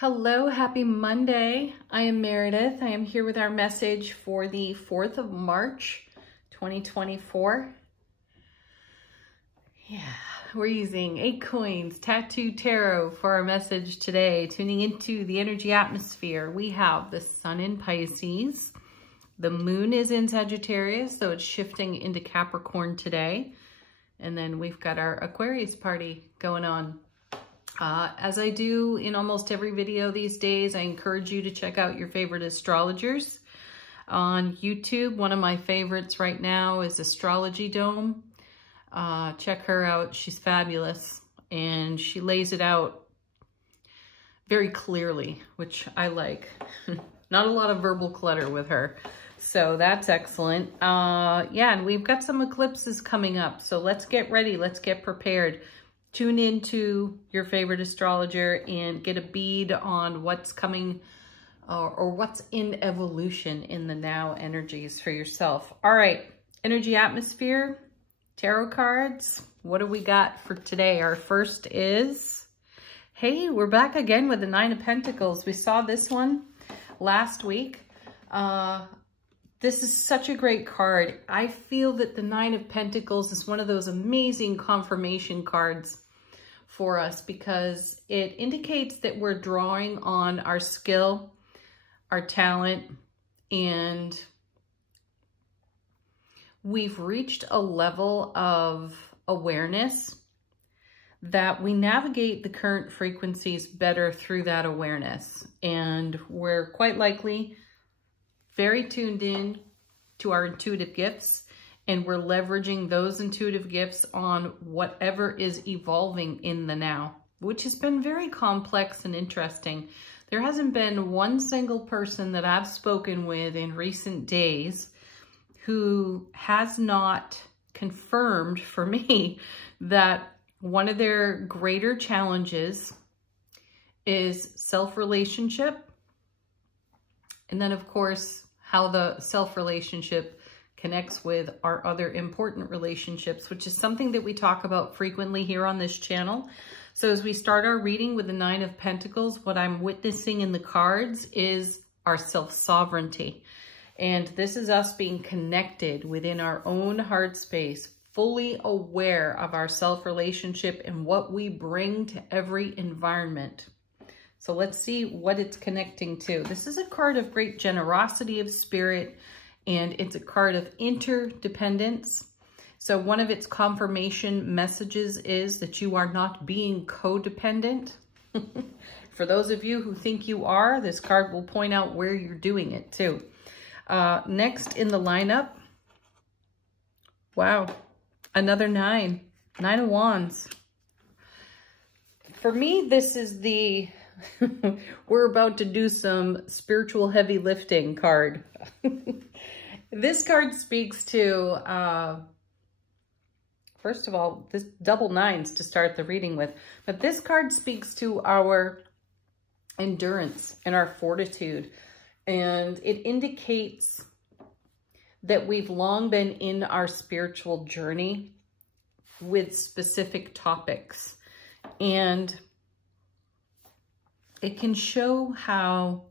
Hello, happy Monday. I am Meredith. I am here with our message for the 4th of March, 2024. Yeah, we're using 8 coins, Tattoo Tarot for our message today. Tuning into the energy atmosphere, we have the Sun in Pisces. The Moon is in Sagittarius, so it's shifting into Capricorn today. And then we've got our Aquarius party going on. As I do in almost every video these days, I encourage you to check out your favorite astrologers on YouTube. One of my favorites right now is Astrology Dome. Check her out. She's fabulous, and she lays it out very clearly, which I like. Not a lot of verbal clutter with her. So that's excellent. Yeah, and we've got some eclipses coming up. So let's get ready. Let's get prepared. Tune into your favorite astrologer and get a bead on what's coming or what's in evolution in the now energies for yourself. All right, energy atmosphere, tarot cards. What do we got for today? Our first is, hey, we're back again with the Nine of Pentacles. We saw this one last week. This is such a great card. I feel that the Nine of Pentacles is one of those amazing confirmation cards for us because it indicates that we're drawing on our skill, our talent, and we've reached a level of awareness that we navigate the current frequencies better through that awareness. And we're quite likely very tuned in to our intuitive gifts, and we're leveraging those intuitive gifts on whatever is evolving in the now, which has been very complex and interesting. There hasn't been one single person that I've spoken with in recent days who has not confirmed for me that one of their greater challenges is self-relationship. And then, of course, how the self-relationship connects with our other important relationships, which is something that we talk about frequently here on this channel. So as we start our reading with the Nine of Pentacles, what I'm witnessing in the cards is our self-sovereignty. And this is us being connected within our own heart space, fully aware of our self-relationship and what we bring to every environment. So let's see what it's connecting to. This is a card of great generosity of spirit, and it's a card of interdependence. So one of its confirmation messages is that you are not being codependent. For those of you who think you are, this card will point out where you're doing it too. Next in the lineup, wow, another nine of Wands. For me, this is the we're about to do some spiritual heavy lifting card. This card speaks to, first of all, this double nines to start the reading with, but this card speaks to our endurance and our fortitude. And it indicates that we've long been in our spiritual journey with specific topics. And it can show how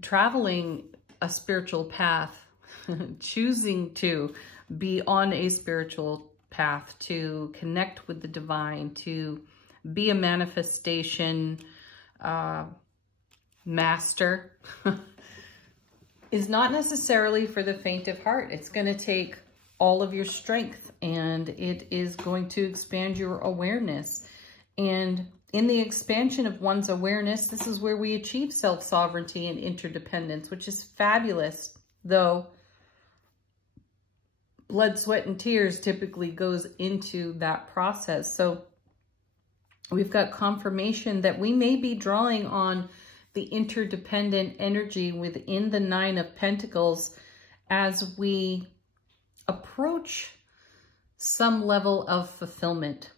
traveling a spiritual path, choosing to be on a spiritual path, to connect with the divine, to be a manifestation master, is not necessarily for the faint of heart. It's going to take all of your strength, and it is going to expand your awareness. And in the expansion of one's awareness, this is where we achieve self-sovereignty and interdependence, which is fabulous, though blood, sweat, and tears typically goes into that process. So we've got confirmation that we may be drawing on the interdependent energy within the Nine of Pentacles as we approach some level of fulfillment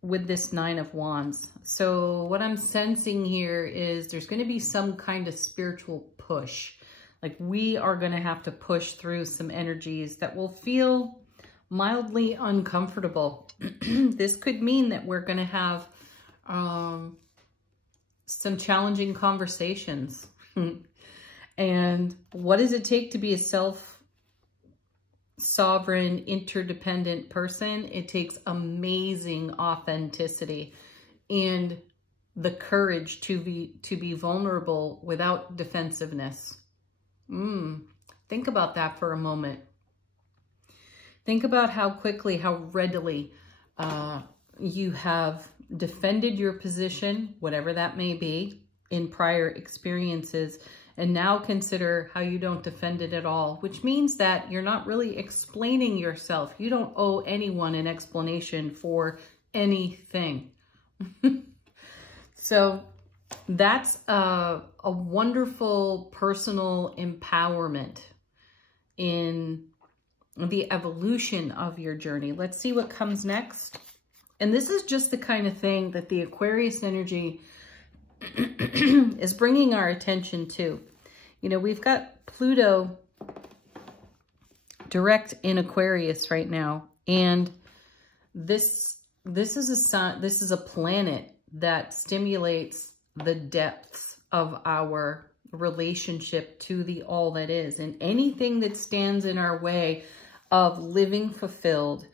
with this Nine of Wands. So what I'm sensing here is there's going to be some kind of spiritual push. Like we are going to have to push through some energies that will feel mildly uncomfortable. This could mean that we're going to have some challenging conversations. And what does it take to be a self-sovereign, interdependent person? It takes amazing authenticity and the courage to be vulnerable without defensiveness. Think about that for a moment. Think about how quickly, how readily you have defended your position, whatever that may be, in prior experiences, and now consider how you don't defend it at all, which means that you're not really explaining yourself. You don't owe anyone an explanation for anything. So that's a wonderful personal empowerment in the evolution of your journey. Let's see what comes next. And this is just the kind of thing that the Aquarius energy is bringing our attention to. You know, we've got Pluto direct in Aquarius right now. And this is a sign, this is a planet that stimulates the depths of our relationship to the all that is. And anything that stands in our way of living fulfilled,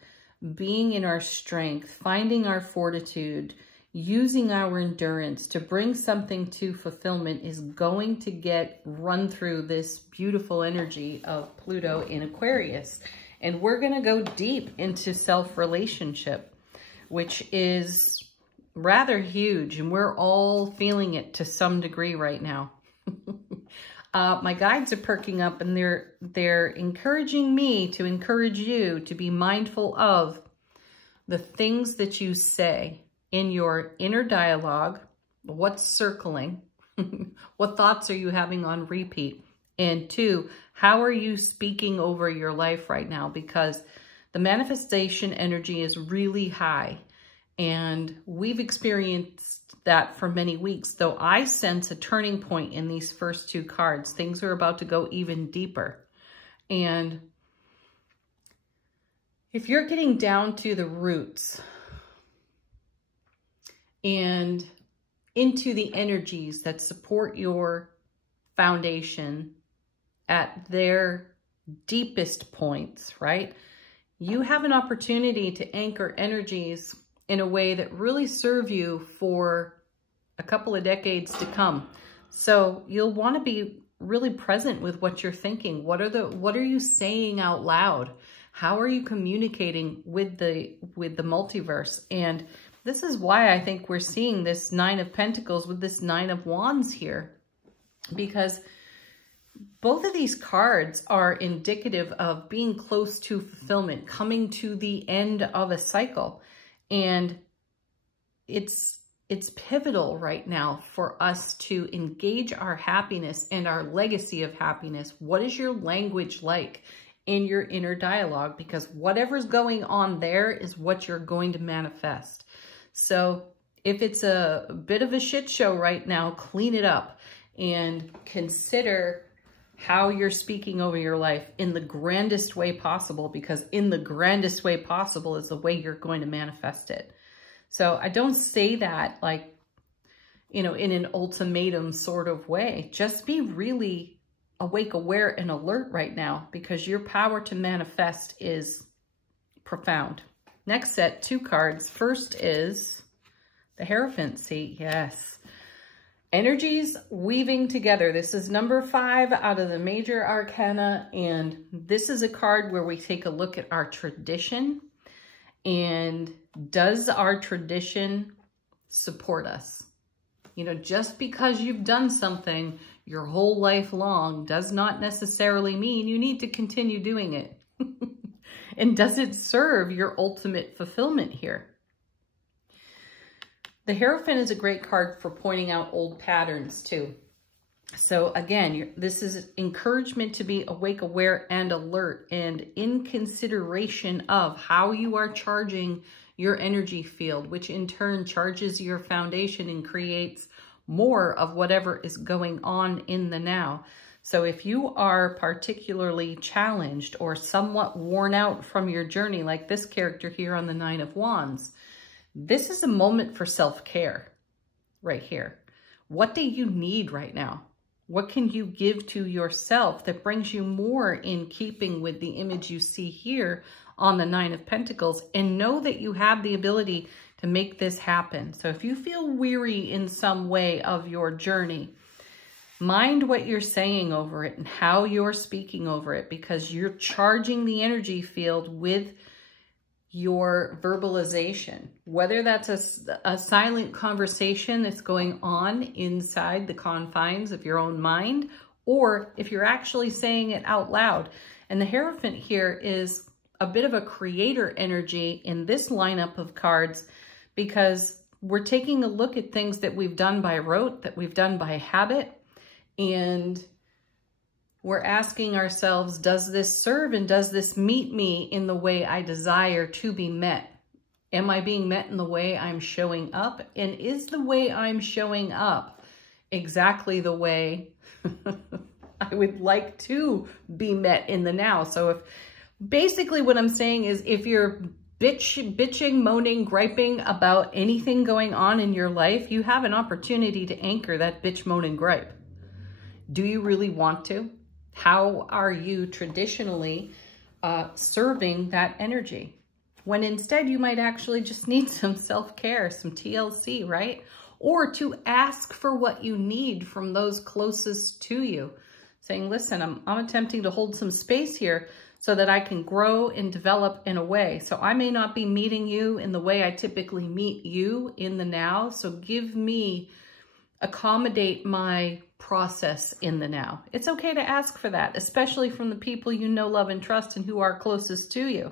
being in our strength, finding our fortitude, using our endurance to bring something to fulfillment is going to get run through this beautiful energy of Pluto in Aquarius. And we're going to go deep into self-relationship, which is rather huge, and we're all feeling it to some degree right now. My guides are perking up, and they're encouraging me to encourage you to be mindful of the things that you say in your inner dialogue. What's circling? What thoughts are you having on repeat? And 2, how are you speaking over your life right now? Because the manifestation energy is really high. And we've experienced that for many weeks, though I sense a turning point in these first 2 cards. Things are about to go even deeper. And if you're getting down to the roots and into the energies that support your foundation at their deepest points, right? You have an opportunity to anchor energies in a way that really serve you for a couple of decades to come. So you'll want to be really present with what you're thinking. What are you saying out loud? How are you communicating with the multiverse? And this is why I think we're seeing this 9 of Pentacles with this 9 of Wands here, because both of these cards are indicative of being close to fulfillment, coming to the end of a cycle. And it's pivotal right now for us to engage our happiness and our legacy of happiness. What is your language like in your inner dialogue? Because whatever's going on there is what you're going to manifest. So if it's a bit of a shit show right now, clean it up and consider how you're speaking over your life in the grandest way possible, because in the grandest way possible is the way you're going to manifest it. So I don't say that like, you know, in an ultimatum sort of way. Just be really awake, aware, and alert right now, because your power to manifest is profound. Next set, 2 cards. First is the Hierophant. See, yes. Energies weaving together. This is number 5 out of the major arcana. And this is a card where we take a look at our tradition. And does our tradition support us? You know, just because you've done something your whole life long does not necessarily mean you need to continue doing it. And does it serve your ultimate fulfillment here? The Hierophant is a great card for pointing out old patterns too. So again, this is encouragement to be awake, aware, and alert, and in consideration of how you are charging your energy field, which in turn charges your foundation and creates more of whatever is going on in the now. So if you are particularly challenged or somewhat worn out from your journey, like this character here on the 9 of Wands, this is a moment for self-care right here. What do you need right now? What can you give to yourself that brings you more in keeping with the image you see here on the Nine of Pentacles? And know that you have the ability to make this happen. So if you feel weary in some way of your journey, mind what you're saying over it and how you're speaking over it, because you're charging the energy field with your verbalization. Whether that's a silent conversation that's going on inside the confines of your own mind, or if you're actually saying it out loud. And the Hierophant here is a bit of a creator energy in this lineup of cards, because we're taking a look at things that we've done by rote, that we've done by habit, and we're asking ourselves, does this serve and does this meet me in the way I desire to be met? Am I being met in the way I'm showing up? And is the way I'm showing up exactly the way I would like to be met in the now? So if basically what I'm saying is, if you're bitching, moaning, griping about anything going on in your life, you have an opportunity to anchor that bitch, moan, and gripe. Do you really want to? How are you traditionally serving that energy? When instead you might actually just need some self-care, some TLC, right? Or to ask for what you need from those closest to you. Saying, listen, I'm attempting to hold some space here so that I can grow and develop in a way. So I may not be meeting you in the way I typically meet you in the now. So give me, accommodate my process in the now. It's okay to ask for that, especially from the people you know, love, and trust, and who are closest to you.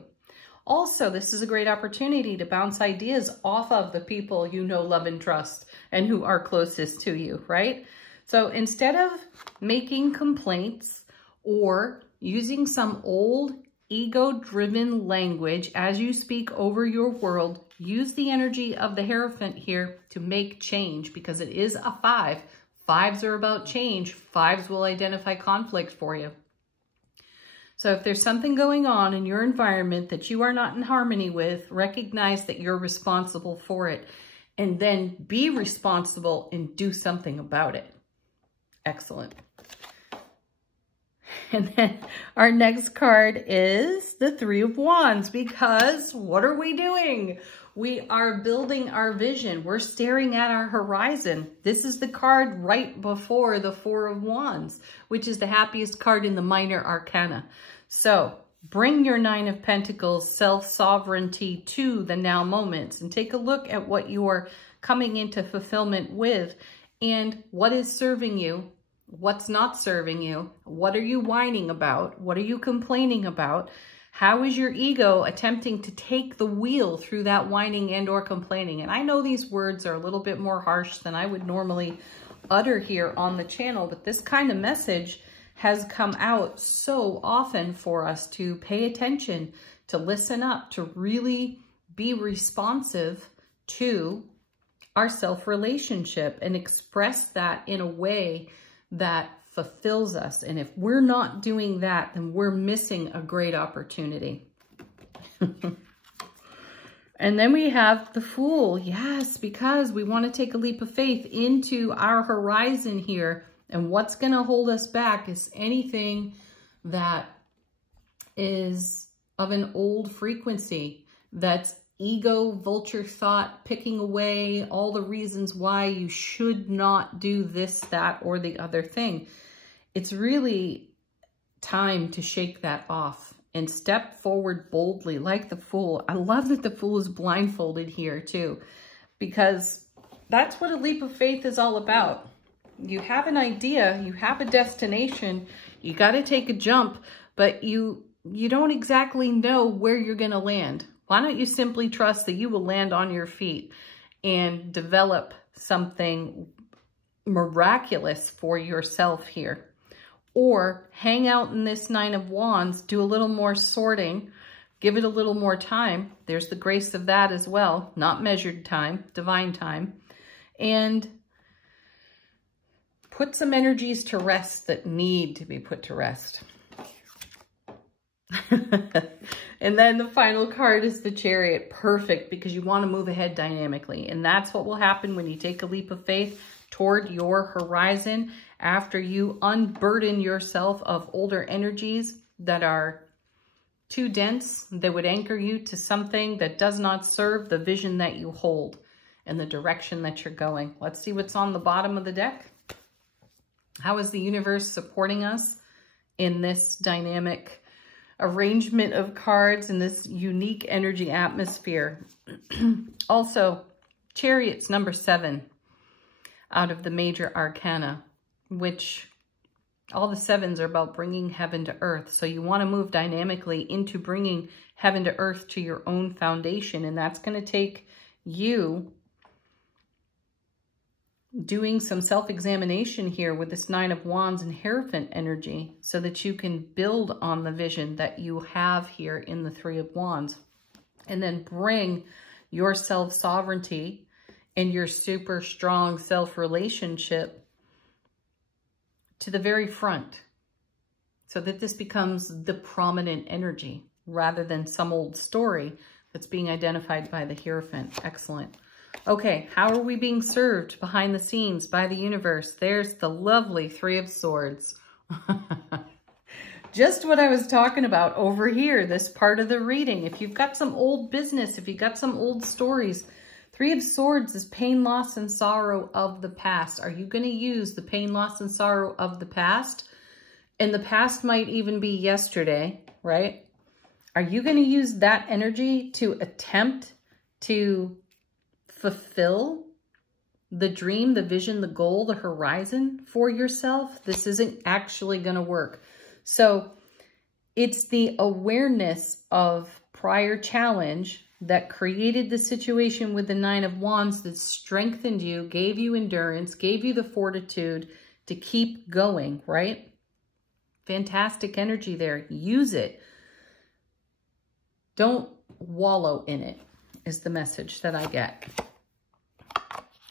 Also, this is a great opportunity to bounce ideas off of the people you know, love, and trust, and who are closest to you, right? So instead of making complaints or using some old ego-driven language as you speak over your world, use the energy of the Hierophant here to make change, because it is a 5. 5s are about change. 5s will identify conflict for you. So if there's something going on in your environment that you are not in harmony with, recognize that you're responsible for it, and then be responsible and do something about it. Excellent. And then our next card is the 3 of Wands, because what are we doing? We are building our vision. We're staring at our horizon. This is the card right before the 4 of Wands, which is the happiest card in the minor arcana. So bring your 9 of Pentacles self-sovereignty to the now moments and take a look at what you are coming into fulfillment with, and what is serving you, what's not serving you, what are you whining about, what are you complaining about. How is your ego attempting to take the wheel through that whining and or complaining? And I know these words are a little bit more harsh than I would normally utter here on the channel, but this kind of message has come out so often for us to pay attention, to listen up, to really be responsive to our self-relationship and express that in a way that fulfills us. And if we're not doing that, then we're missing a great opportunity. And then we have the Fool. Yes, because we want to take a leap of faith into our horizon here. And what's going to hold us back is anything that is of an old frequency, that's ego, vulture thought, picking away all the reasons why you should not do this, that, or the other thing. It's really time to shake that off and step forward boldly like the Fool. I love that the Fool is blindfolded here too, because that's what a leap of faith is all about. You have an idea, you have a destination, you got to take a jump, but you don't exactly know where you're going to land. Why don't you simply trust that you will land on your feet and develop something miraculous for yourself here? Or hang out in this 9 of Wands, do a little more sorting, give it a little more time. There's the grace of that as well, not measured time, divine time. And put some energies to rest that need to be put to rest. And then the final card is the Chariot. Perfect, because you want to move ahead dynamically. And that's what will happen when you take a leap of faith. toward your horizon after you unburden yourself of older energies that are too dense, that would anchor you to something that does not serve the vision that you hold and the direction that you're going. Let's see what's on the bottom of the deck. How is the universe supporting us in this dynamic arrangement of cards in this unique energy atmosphere? Also, Chariot's number 7 out of the major arcana, which all the 7s are about bringing heaven to earth. So you want to move dynamically into bringing heaven to earth to your own foundation. And that's going to take you doing some self-examination here with this 9 of Wands and Hierophant energy so that you can build on the vision that you have here in the 3 of Wands. And then bring your self-sovereignty and your super strong self-relationship to the very front so that this becomes the prominent energy rather than some old story that's being identified by the Hierophant. Excellent. Okay, how are we being served behind the scenes by the universe? There's the lovely 3 of Swords. Just what I was talking about over here, this part of the reading. If you've got some old business, if you've got some old stories, 3 of Swords is pain, loss, and sorrow of the past. Are you going to use the pain, loss, and sorrow of the past? And the past might even be yesterday, right? Are you going to use that energy to attempt to fulfill the dream, the vision, the goal, the horizon for yourself? This isn't actually going to work. So it's the awareness of prior challenge that created the situation with the 9 of Wands that strengthened you, gave you endurance, gave you the fortitude to keep going, right? Fantastic energy there. Use it. Don't wallow in it, is the message that I get.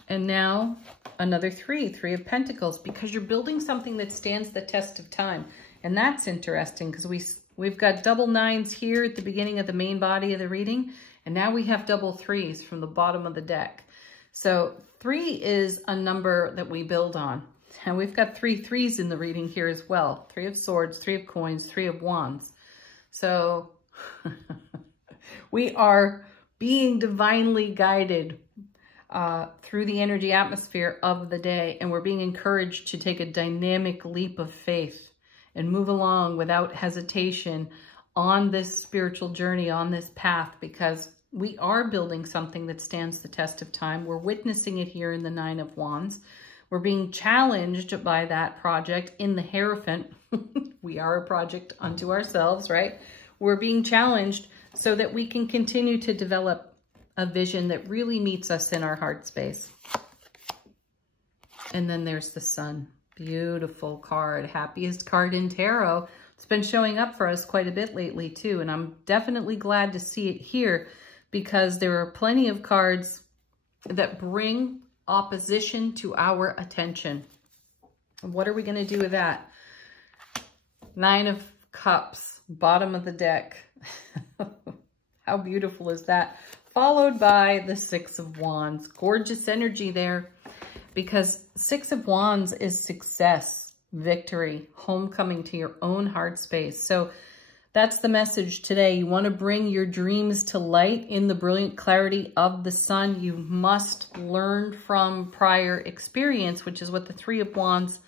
And now another 3 of Pentacles, because you're building something that stands the test of time. And that's interesting because we've got double 9s here at the beginning of the main body of the reading. And now we have double 3s from the bottom of the deck. So 3 is a number that we build on. And we've got 3 3s in the reading here as well. 3 of Swords, 3 of Coins, 3 of Wands. So we are being divinely guided through the energy atmosphere of the day. And we're being encouraged to take a dynamic leap of faith and move along without hesitation on this spiritual journey, on this path, because we are building something that stands the test of time. We're witnessing it here in the 9 of Wands. We're being challenged by that project in the Hierophant. We are a project unto ourselves, right? We're being challenged so that we can continue to develop a vision that really meets us in our heart space. And then there's the Sun. Beautiful card. Happiest card in tarot. It's been showing up for us quite a bit lately too. And I'm definitely glad to see it here because there are plenty of cards that bring opposition to our attention. What are we going to do with that? 9 of Cups, bottom of the deck. How beautiful is that? Followed by the 6 of Wands. Gorgeous energy there because 6 of Wands is success, victory, homecoming to your own heart space. So that's the message today. You want to bring your dreams to light in the brilliant clarity of the sun. You must learn from prior experience, which is what the 3 of Wands,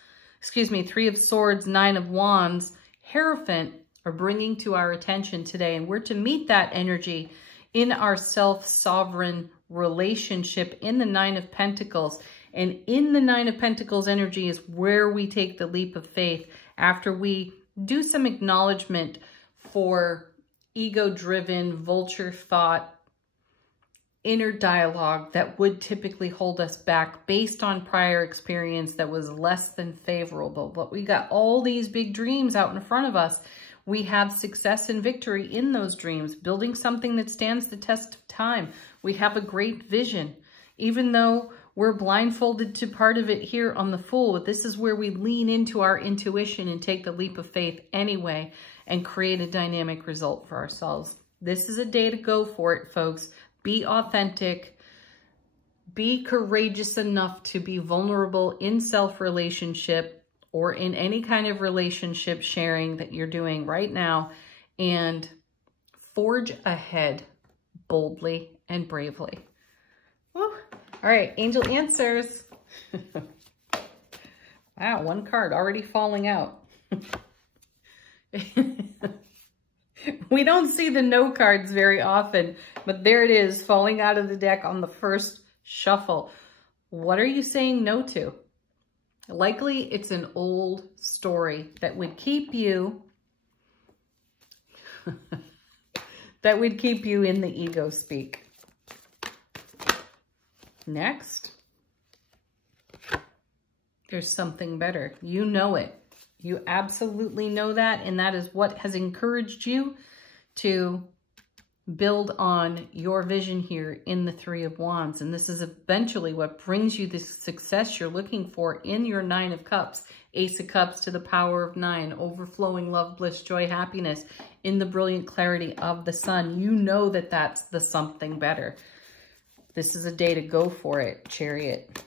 3 of Swords, 9 of Wands, Hierophant are bringing to our attention today. And we're to meet that energy in our self-sovereign relationship in the 9 of Pentacles. And in the 9 of Pentacles energy is where we take the leap of faith after we do some acknowledgement for ego-driven, vulture thought, inner dialogue that would typically hold us back based on prior experience that was less than favorable. But we got all these big dreams out in front of us. We have success and victory in those dreams, building something that stands the test of time. We have a great vision. Even though we're blindfolded to part of it here on the Fool, this is where we lean into our intuition and take the leap of faith anyway and create a dynamic result for ourselves. This is a day to go for it, folks. Be authentic. Be courageous enough to be vulnerable in self-relationship or in any kind of relationship sharing that you're doing right now, and forge ahead boldly and bravely. Woo. All right, angel answers. Wow, one card already falling out. We don't see the no cards very often, but there it is, falling out of the deck on the first shuffle. What are you saying no to? Likely it's an old story that would keep you that would keep you in the ego speak. Next, there's something better. You know it. You absolutely know that, and that is what has encouraged you to build on your vision here in the Three of Wands. And this is eventually what brings you the success you're looking for in your Nine of Cups. Ace of Cups to the power of 9, overflowing love, bliss, joy, happiness in the brilliant clarity of the sun. You know that that's the something better. This is a day to go for it, Chariot.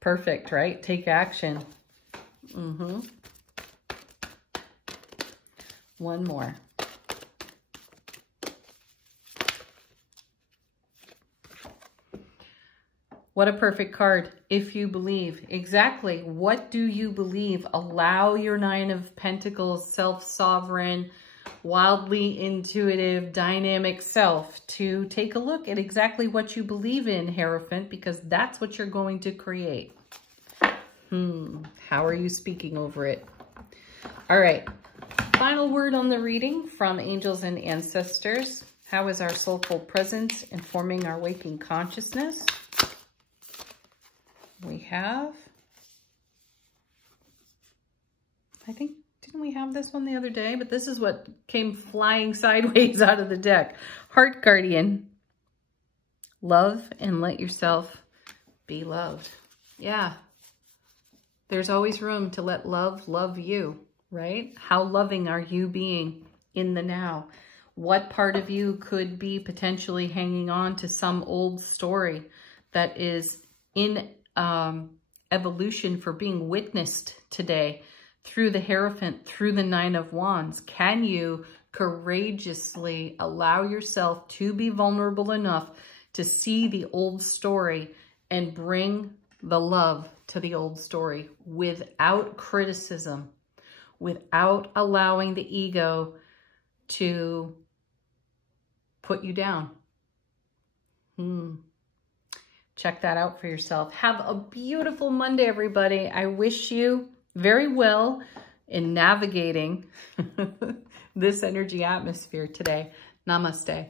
Perfect, right? Take action. One more. What a perfect card. If you believe. Exactly. What do you believe? Allow your Nine of Pentacles, self-sovereign, wildly intuitive, dynamic self to take a look at exactly what you believe in, Hierophant, because that's what you're going to create. How are you speaking over it? All right. Final word on the reading from angels and ancestors. How is our soulful presence informing our waking consciousness? We have, I think, didn't we have this one the other day? But this is what came flying sideways out of the deck. Heart Guardian. Love and let yourself be loved. Yeah. There's always room to let love love you, right? How loving are you being in the now? What part of you could be potentially hanging on to some old story that is in evolution for being witnessed today through the Hierophant, through the Nine of Wands? Can you courageously allow yourself to be vulnerable enough to see the old story and bring the love to the old story without criticism, without allowing the ego to put you down? Check that out for yourself. Have a beautiful Monday, everybody. I wish you very well in navigating this energy atmosphere today. Namaste.